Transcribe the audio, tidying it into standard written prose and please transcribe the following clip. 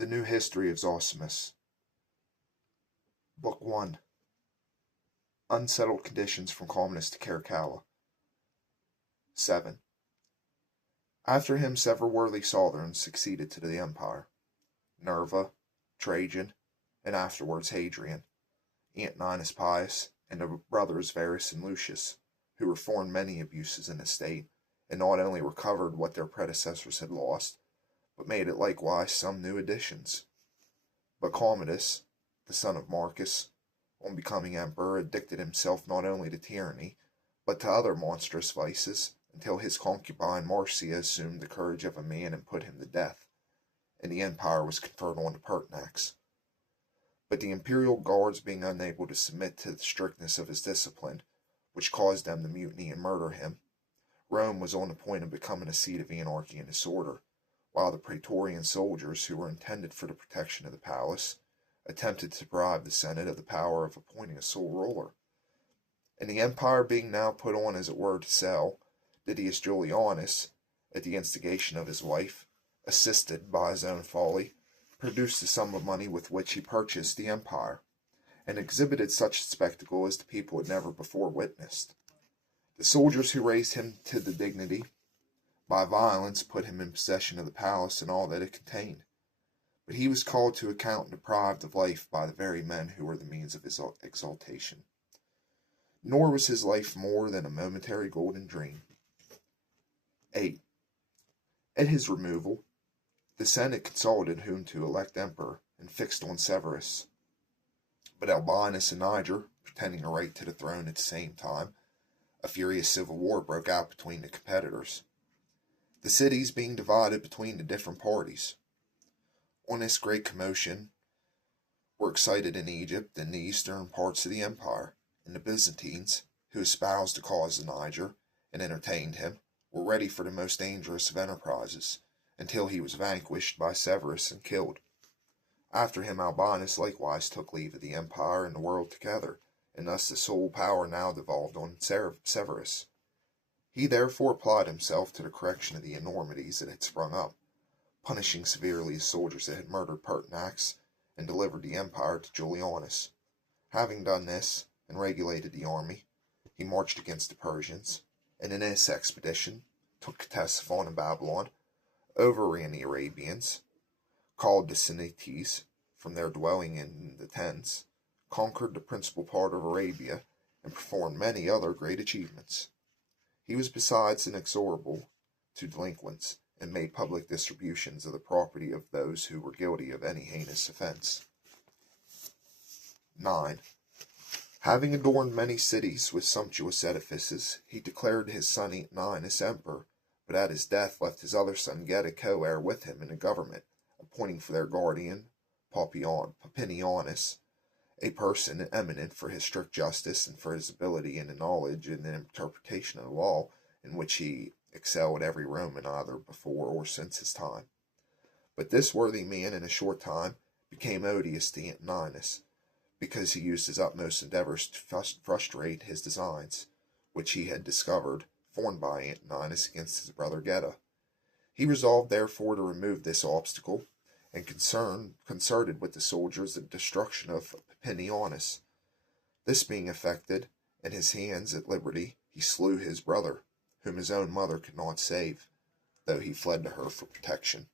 The New History of Zosimus. Book 1. Unsettled Conditions from Calmness to Caracalla. 7. After him several worthy sovereigns succeeded to the empire. Nerva, Trajan, and afterwards Hadrian, Antoninus Pius, and the brothers Varus and Lucius, who reformed many abuses in the state, and not only recovered what their predecessors had lost, but made it likewise some new additions. But Commodus, the son of Marcus, on becoming emperor, addicted himself not only to tyranny, but to other monstrous vices, until his concubine Marcia assumed the courage of a man and put him to death, and the empire was conferred on to Pertinax. But the imperial guards, being unable to submit to the strictness of his discipline, which caused them to mutiny and murder him, Rome was on the point of becoming a seat of anarchy and disorder, while the praetorian soldiers, who were intended for the protection of the palace, attempted to deprive the Senate of the power of appointing a sole ruler. And the empire being now put on, as it were, to sell, Didius Julianus, at the instigation of his wife, assisted by his own folly, produced a sum of money with which he purchased the empire, and exhibited such a spectacle as the people had never before witnessed. The soldiers who raised him to the dignity, by violence put him in possession of the palace and all that it contained. But he was called to account and deprived of life by the very men who were the means of his exaltation. Nor was his life more than a momentary golden dream. 8. At his removal, the Senate consulted whom to elect emperor, and fixed on Severus. But Albinus and Niger, pretending a right to the throne at the same time, a furious civil war broke out between the competitors, the cities being divided between the different parties. On this great commotion were excited in Egypt and the eastern parts of the empire, and the Byzantines, who espoused the cause of Niger and entertained him, were ready for the most dangerous of enterprises, until he was vanquished by Severus and killed. After him Albinus likewise took leave of the empire and the world together, and thus the sole power now devolved on Severus. He therefore applied himself to the correction of the enormities that had sprung up, punishing severely the soldiers that had murdered Pertinax, and delivered the empire to Julianus. Having done this, and regulated the army, he marched against the Persians, and in this expedition took Ctesiphon and Babylon, overran the Arabians, called the Sinites from their dwelling in the tents, conquered the principal part of Arabia, and performed many other great achievements. He was besides inexorable to delinquents, and made public distributions of the property of those who were guilty of any heinous offense. 9. Having adorned many cities with sumptuous edifices, he declared his son Antoninus emperor, but at his death left his other son Geta co-heir with him in the government, appointing for their guardian Papinianus, a person eminent for his strict justice and for his ability in the knowledge and the interpretation of the law, in which he excelled every Roman either before or since his time. But this worthy man in a short time became odious to Antoninus, because he used his utmost endeavors to frustrate his designs, which he had discovered formed by Antoninus against his brother Geta. He resolved therefore to remove this obstacle, and concerted with the soldiers the destruction of Papinianus. This being effected, and his hands at liberty, he slew his brother, whom his own mother could not save, though he fled to her for protection.